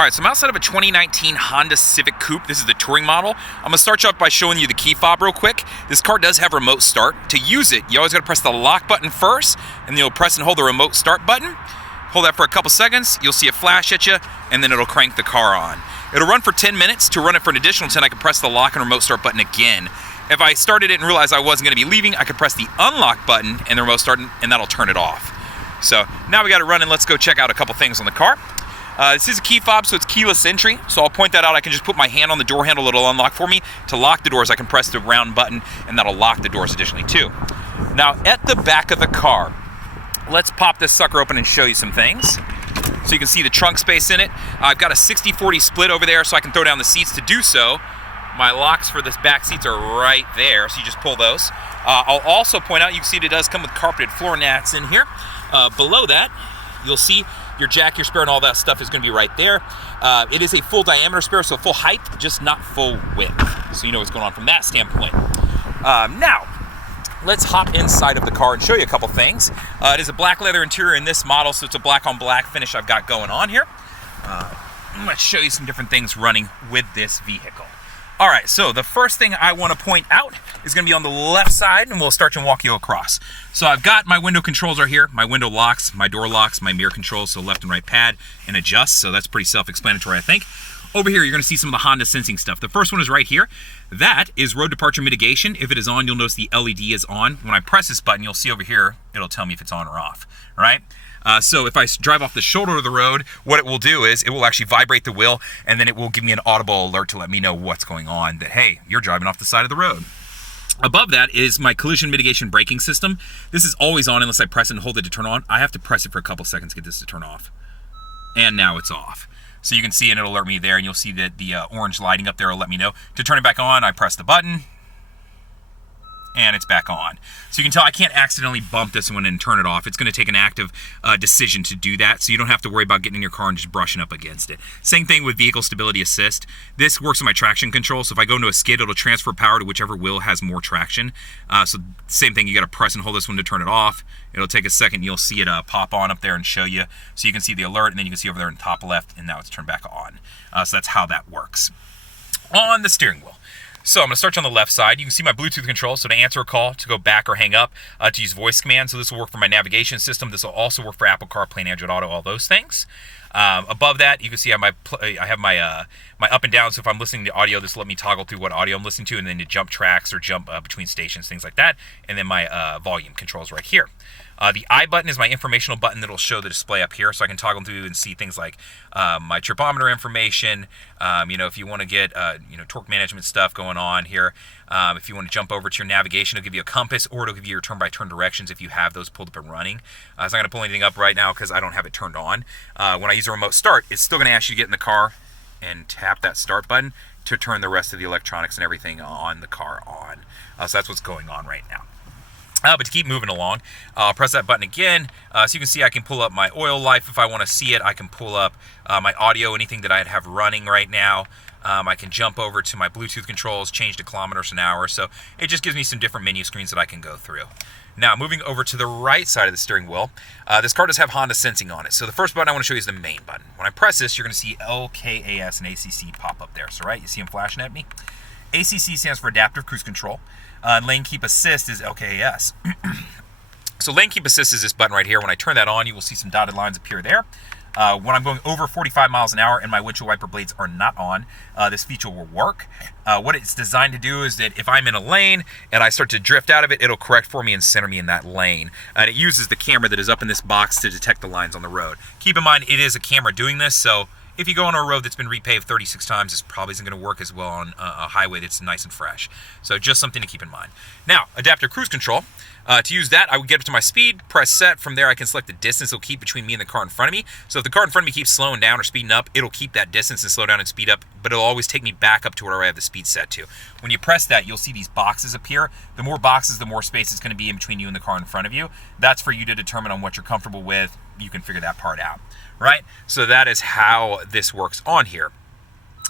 All right, so I'm outside of a 2019 Honda Civic Coupe. This is the Touring model. I'm gonna start you off by showing you the key fob real quick. This car does have remote start. To use it, you always gotta press the lock button first, and you'll press and hold the remote start button. Hold that for a couple seconds, you'll see it flash at you, and then it'll crank the car on. It'll run for 10 minutes. To run it for an additional 10, I can press the lock and remote start button again. If I started it and realized I wasn't gonna be leaving, I could press the unlock button and the remote start, and that'll turn it off. So now we got it running. Let's go check out a couple things on the car. This is a key fob, so it's keyless entry. So I'll point that out. I can just put my hand on the door handle. It'll unlock for me. To lock the doors, I can press the round button, and that'll lock the doors additionally too. Now, at the back of the car, let's pop this sucker open and show you some things. So you can see the trunk space in it. I've got a 60-40 split over there, so I can throw down the seats to do so. My locks for the back seats are right there, so you just pull those. I'll also point out, you can see it does come with carpeted floor mats in here. Below that, you'll see your jack, your spare, and all that stuff is going to be right there. It is a full diameter spare, so full height, just not full width. So you know what's going on from that standpoint. Now, let's hop inside of the car and show you a couple things. It is a black leather interior in this model, so it's a black on black finish I've got going on here. I'm going to show you some different things running with this vehicle. All right, so the first thing I want to point out is going to be on the left side, and we'll start and walk you across. So I've got my window controls are here, my window locks, my door locks, my mirror controls, so left and right pad and adjust, so that's pretty self-explanatory, I think. Over here, you're going to see some of the Honda sensing stuff. The first one is right here. That is road departure mitigation. If it is on, you'll notice the LED is on. When I press this button, you'll see over here, it'll tell me if it's on or off, all right? So if I drive off the shoulder of the road, what it will do is it will actually vibrate the wheel, and then it will give me an audible alert to let me know what's going on, that, hey, you're driving off the side of the road. Above that is my collision mitigation braking system. This is always on unless I press it and hold it to turn on. I have to press it for a couple seconds to get this to turn off. And now it's off. So you can see, and it'll alert me there, and you'll see that the orange lighting up there will let me know. To turn it back on, I press the button, and it's back on. So you can tell I can't accidentally bump this one and turn it off. It's going to take an active decision to do that, so you don't have to worry about getting in your car and just brushing up against it. Same thing with vehicle stability assist. This works on my traction control, so if I go into a skid, it'll transfer power to whichever wheel has more traction. So same thing, you got to press and hold this one to turn it off. It'll take a second, you'll see it pop on up there and show you. So you can see the alert, and then you can see over there in the top left, and now it's turned back on. So that's how that works. On the steering wheel. So I'm going to start on the left side. You can see my Bluetooth control, so to answer a call, to go back or hang up, to use voice command. So this will work for my navigation system. This will also work for Apple CarPlay and Android Auto, all those things. Above that, you can see I have my up and down. So if I'm listening to audio, this will let me toggle through what audio I'm listening to, and then to jump tracks or jump between stations, things like that. And then my volume controls right here. The I button is my informational button that'll show the display up here, so I can toggle through and see things like my tripometer information. You know, if you want to get torque management stuff going on here. If you want to jump over to your navigation, it'll give you a compass, or it'll give you your turn-by-turn directions if you have those pulled up and running. So I'm not going to pull anything up right now because I don't have it turned on. When I use a remote start, it's still going to ask you to get in the car and tap that start button to turn the rest of the electronics and everything on the car on. So that's what's going on right now. But to keep moving along, I'll press that button again. So you can see I can pull up my oil life if I want to see it. I can pull up my audio, anything that I'd have running right now. I can jump over to my Bluetooth controls, change to kilometers an hour. So it just gives me some different menu screens that I can go through. Now, moving over to the right side of the steering wheel, this car does have Honda sensing on it. So the first button I want to show you is the main button. When I press this, you're going to see LKAS and ACC pop up there. So right, you see them flashing at me? ACC stands for Adaptive Cruise Control. Lane Keep Assist is LKAS. So Lane Keep Assist is this button right here. When I turn that on, you will see some dotted lines appear there. When I'm going over 45 miles an hour and my windshield wiper blades are not on, this feature will work. What it's designed to do is that if I'm in a lane and I start to drift out of it, it'll correct for me and center me in that lane. And it uses the camera that is up in this box to detect the lines on the road. Keep in mind, it is a camera doing this, so if you go on a road that's been repaved 36 times, this probably isn't going to work as well on a highway that's nice and fresh. So just something to keep in mind. Now, adaptive cruise control. To use that, I would get up to my speed, press set. From there, I can select the distance it'll keep between me and the car in front of me. So if the car in front of me keeps slowing down or speeding up, it'll keep that distance and slow down and speed up, but it'll always take me back up to where I have the speed set to. When you press that, you'll see these boxes appear. The more boxes, the more space is going to be in between you and the car in front of you. That's for you to determine on what you're comfortable with. You can figure that part out, right? So that is how this works on here.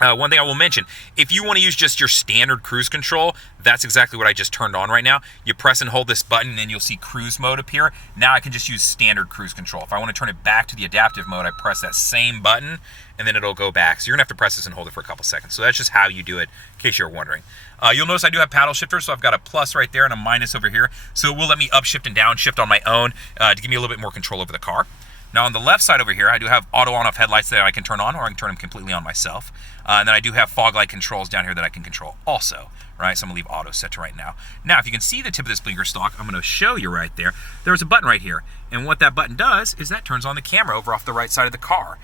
One thing I will mention, if you want to use just your standard cruise control, that's exactly what I just turned on right now. You press and hold this button and then you'll see cruise mode appear. Now I can just use standard cruise control. If I want to turn it back to the adaptive mode, I press that same button and then it'll go back. So you're gonna have to press this and hold it for a couple seconds. So that's just how you do it, in case you're wondering. You'll notice I do have paddle shifters, so I've got a plus right there and a minus over here. So it will let me upshift and downshift on my own to give me a little bit more control over the car. Now on the left side over here, I do have auto on-off headlights that I can turn on, or I can turn them completely on myself. And then I do have fog light controls down here that I can control also, right? So I'm gonna leave auto set to right now. Now, if you can see the tip of this blinker stalk, I'm gonna show you right there. There's a button right here. And what that button does is that turns on the camera over off the right side of the car.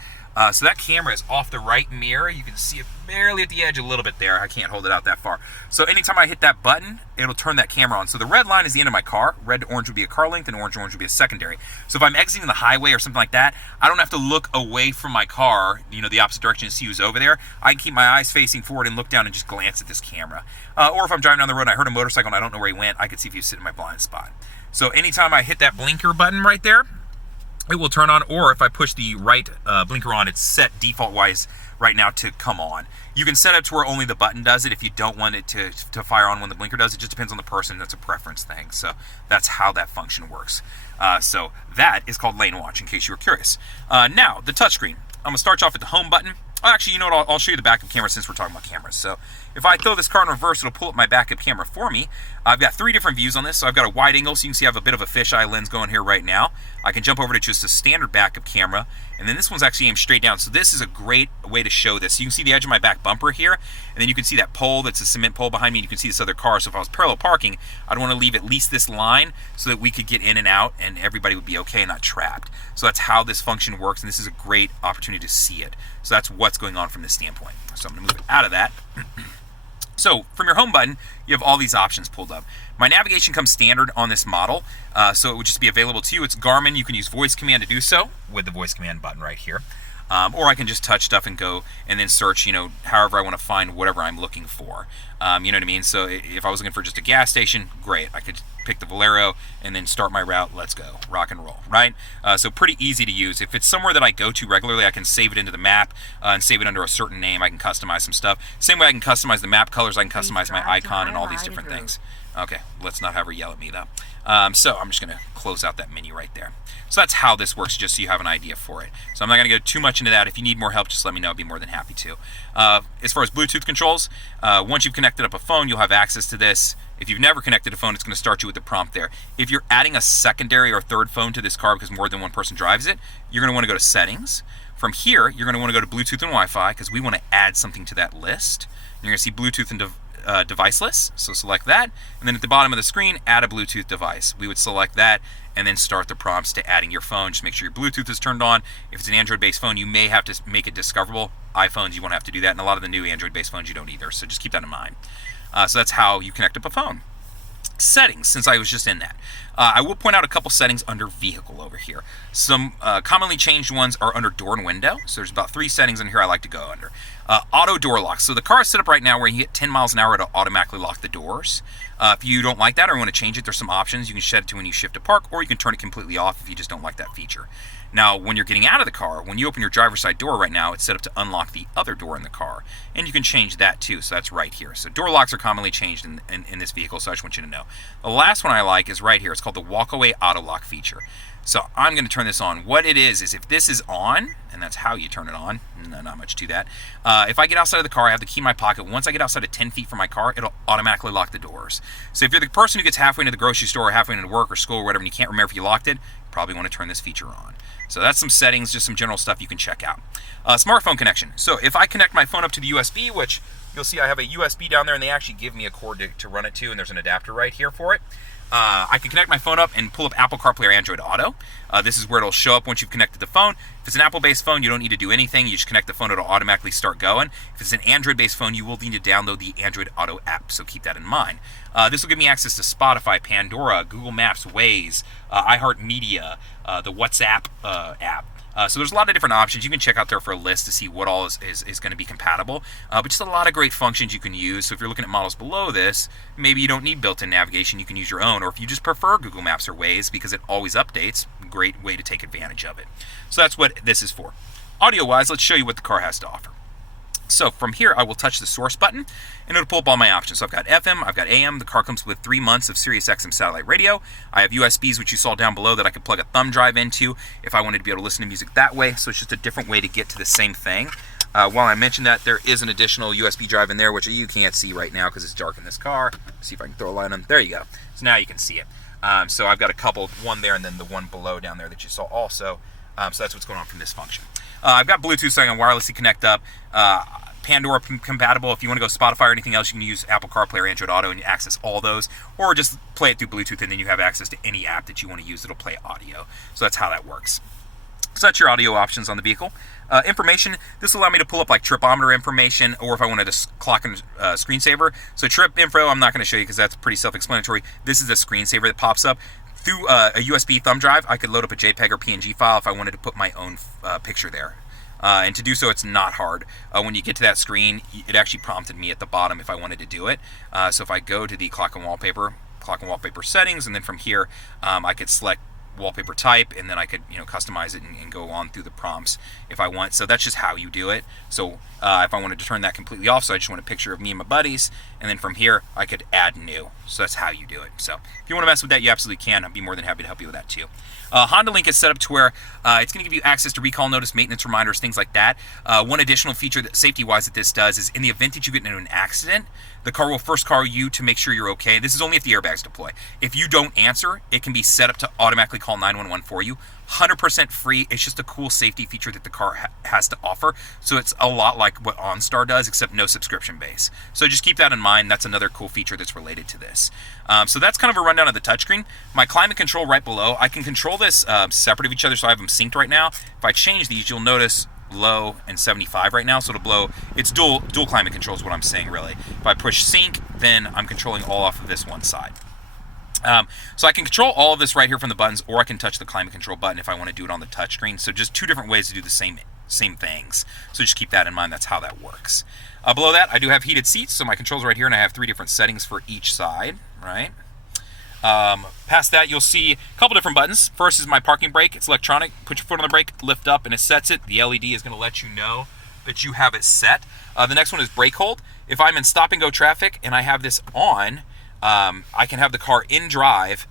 So that camera is off the right mirror. You can see it barely at the edge a little bit there. I can't hold it out that far. So anytime I hit that button, it'll turn that camera on. So the red line is the end of my car. Red to orange would be a car length, and orange to orange would be a secondary. So if I'm exiting the highway or something like that, I don't have to look away from my car, the opposite direction to see who's over there. I can keep my eyes facing forward and look down and just glance at this camera. Or if I'm driving down the road and I heard a motorcycle and I don't know where he went, I can see if he's sitting in my blind spot. So anytime I hit that blinker button right there, it will turn on, or if I push the right blinker on, it's set default-wise right now to come on. You can set it to where only the button does it if you don't want it to fire on when the blinker does. It just depends on the person. That's a preference thing. So that's how that function works. So that is called lane watch, in case you were curious. Now, the touchscreen. I'm going to start you off at the home button. Actually, you know what? I'll show you the backup camera since we're talking about cameras. So if I throw this car in reverse, it'll pull up my backup camera for me. I've got 3 different views on this. So I've got a wide angle, so you can see I have a bit of a fisheye lens going here right now. I can jump over to just a standard backup camera. And then this one's actually aimed straight down. So this is a great way to show this. So you can see the edge of my back bumper here. And then you can see that pole that's a cement pole behind me. And you can see this other car. So if I was parallel parking, I'd want to leave at least this line so that we could get in and out and everybody would be okay and not trapped. So that's how this function works. And this is a great opportunity to see it. So that's what's going on from this standpoint. So I'm going to move it out of that. So from your home button, you have all these options pulled up. My navigation comes standard on this model, so it would just be available to you. It's Garmin. You can use voice command to do so with the voice command button right here. Or I can just touch stuff and go and then search, however I want to find whatever I'm looking for. You know what I mean? So if I was looking for just a gas station, great. I could pick the Valero and then start my route. Let's go. Rock and roll, right? So pretty easy to use. If it's somewhere that I go to regularly, I can save it into the map and save it under a certain name. I can customize some stuff. Same way I can customize the map colors. I can customize my icon and all these different things. Okay, let's not have her yell at me though. So I'm just gonna close out that menu right there. So that's how this works, just so you have an idea for it. So I'm not gonna go too much into that. If you need more help, just let me know. I'd be more than happy to. As far as Bluetooth controls, once you've connected up a phone, you'll have access to this. If you've never connected a phone, it's gonna start you with the prompt there. If you're adding a secondary or third phone to this car because more than one person drives it, you're gonna wanna go to settings. From here, you're gonna wanna go to Bluetooth and Wi-Fi because we wanna add something to that list. You're gonna see Bluetooth and device list, so select that, and then at the bottom of the screen, add a Bluetooth device. We would select that and then start the prompts to adding your phone. Just make sure your Bluetooth is turned on. If it's an Android-based phone, you may have to make it discoverable. iPhones, you won't have to do that, and a lot of the new Android-based phones, you don't either, so just keep that in mind. So that's how you connect up a phone. Settings, since I was just in that. I will point out a couple settings under vehicle over here. Some commonly changed ones are under door and window. So there's about 3 settings in here I like to go under. Auto door lock. So the car is set up right now where you hit 10 miles an hour to automatically lock the doors. If you don't like that or want to change it, there's some options. You can set it to when you shift to park, or you can turn it completely off if you just don't like that feature. Now, when you're getting out of the car, when you open your driver's side door right now, it's set up to unlock the other door in the car. And you can change that too, so that's right here. So door locks are commonly changed in this vehicle, so I just want you to know. The last one I like is right here. It's called the walk-away auto lock feature. So I'm going to turn this on. What it is if this is on, and that's how you turn it on, no, not much to that. If I get outside of the car, I have the key in my pocket. Once I get outside of 10 feet from my car, it'll automatically lock the doors. So if you're the person who gets halfway into the grocery store or halfway into work or school or whatever and you can't remember if you locked it, you probably want to turn this feature on. So that's some settings, just some general stuff you can check out. Smartphone connection. So if I connect my phone up to the USB, which you'll see I have a USB down there and they actually give me a cord to run it to, and there's an adapter right here for it. I can connect my phone up and pull up Apple CarPlay or Android Auto. This is where it'll show up once you've connected the phone. If it's an Apple-based phone, you don't need to do anything. You just connect the phone, it'll automatically start going. If it's an Android-based phone, you will need to download the Android Auto app, so keep that in mind. This will give me access to Spotify, Pandora, Google Maps, Waze, iHeartMedia, the WhatsApp app. So there's a lot of different options. You can check out there for a list to see what all is going to be compatible. But just a lot of great functions you can use. So if you're looking at models below this, maybe you don't need built-in navigation. You can use your own. Or if you just prefer Google Maps or Waze because it always updates, great way to take advantage of it. So that's what this is for. Audio-wise, let's show you what the car has to offer. So from here, I will touch the source button, and it'll pull up all my options. So I've got FM, I've got AM. The car comes with 3 months of Sirius XM satellite radio. I have USBs, which you saw down below, that I could plug a thumb drive into if I wanted to be able to listen to music that way. So it's just a different way to get to the same thing. While I mentioned that, there is an additional USB drive in there, which you can't see right now because it's dark in this car. Let's see if I can throw a light on. There you go. So now you can see it. So I've got a couple, one there and then the one below down there that you saw also. So that's what's going on from this function. I've got Bluetooth, so I can wirelessly connect up. Pandora compatible. If you want to go Spotify or anything else, you can use Apple CarPlay or Android Auto and you access all those, or just play it through Bluetooth and then you have access to any app that you want to use that'll play audio. So that's how that works. So that's your audio options on the vehicle. Information, this will allow me to pull up like tripometer information, or if I wanted to clock and screensaver. So trip info, I'm not going to show you because that's pretty self-explanatory. This is a screensaver that pops up. Through a USB thumb drive, I could load up a JPEG or PNG file if I wanted to put my own picture there. And to do so, it's not hard. When you get to that screen, it actually prompted me at the bottom if I wanted to do it. So if I go to the clock and wallpaper settings, and then from here, I could select wallpaper type, and then I could customize it and go on through the prompts if I want. So that's just how you do it. So if I wanted to turn that completely off, so I just want a picture of me and my buddies, and then from here I could add new. So that's how you do it. So if you want to mess with that, you absolutely can. I'd be more than happy to help you with that too. Honda Link is set up to where it's going to give you access to recall notice, maintenance reminders, things like that. One additional feature that safety-wise that this does is in the event that you get into an accident, the car will first call you to make sure you're okay. This is only if the airbags deploy. If you don't answer, it can be set up to automatically call 911 for you. 100% free. It's just a cool safety feature that the car has to offer. So it's a lot like what OnStar does, except no subscription base. So just keep that in mind. That's another cool feature that's related to this. So that's kind of a rundown of the touchscreen. My climate control right below, I can control this separate of each other, so I have them synced right now. If I change these, you'll notice low and 75 right now, so it'll blow. It's dual climate control is what I'm saying, really. If I push sync, then I'm controlling all off of this one side. So I can control all of this right here from the buttons, or I can touch the climate control button if I want to do it on the touchscreen. So just 2 different ways to do the same things. So just keep that in mind. That's how that works. Below that, I do have heated seats, so my controls right here, and I have 3 different settings for each side, right? Past that, you'll see a couple different buttons. First is my parking brake. It's electronic. Put your foot on the brake, lift up, and it sets it. The LED is going to let you know that you have it set. The next one is brake hold. If I'm in stop and go traffic and I have this on, I can have the car in drive,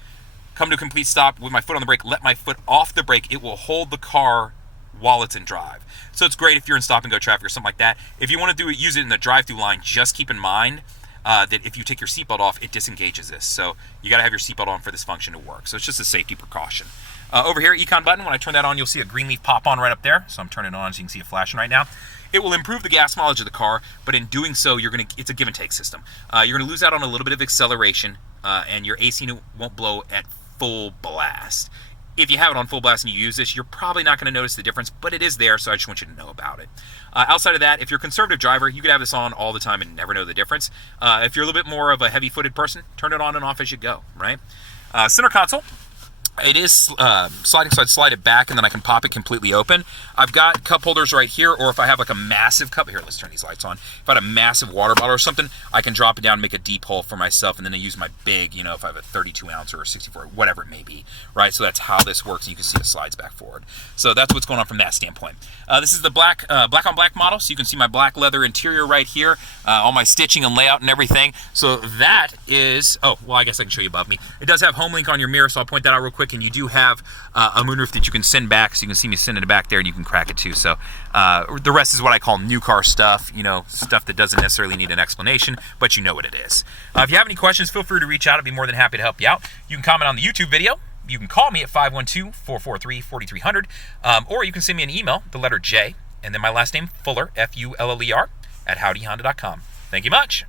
come to a complete stop with my foot on the brake, let my foot off the brake. It will hold the car while it's in drive. So it's great if you're in stop and go traffic or something like that. If you want to use it in the drive-through line, just keep in mind that if you take your seatbelt off, it disengages this. So you got to have your seatbelt on for this function to work. So it's just a safety precaution. Over here, econ button, when I turn that on, you'll see a green leaf pop on right up there. So I'm turning it on so you can see it flashing right now. It will improve the gas mileage of the car, but in doing so, it's a give and take system. You're going to lose out on a little bit of acceleration, and your AC won't blow at full blast. If you have it on full blast and you use this, you're probably not going to notice the difference, but it is there, so I just want you to know about it. Outside of that, if you're a conservative driver, you could have this on all the time and never know the difference. If you're a little bit more of a heavy-footed person, turn it on and off as you go, right? Center console. It is sliding, so I'd slide it back and then I can pop it completely open. I've got cup holders right here, or if I have like a massive cup, here, let's turn these lights on. If I had a massive water bottle or something, I can drop it down and make a deep hole for myself, and then I use my big, if I have a 32 ounce or a 64, whatever it may be, right? So that's how this works, and you can see it slides back forward. So that's what's going on from that standpoint. This is the black on black model, so you can see my black leather interior right here, all my stitching and layout and everything. So that is, I guess I can show you above me. It does have home link on your mirror, so I'll point that out real quick, and you do have a moonroof that you can send back, so you can see me sending it back there, and you can crack it too. So the rest is what I call new car stuff, stuff that doesn't necessarily need an explanation, but you know what it is. If you have any questions, feel free to reach out. I'd be more than happy to help you out. You can comment on the YouTube video. You can call me at 512-443-4300, or you can send me an email, the letter J, and then my last name, Fuller, Fuller, @howdyhonda.com. Thank you much.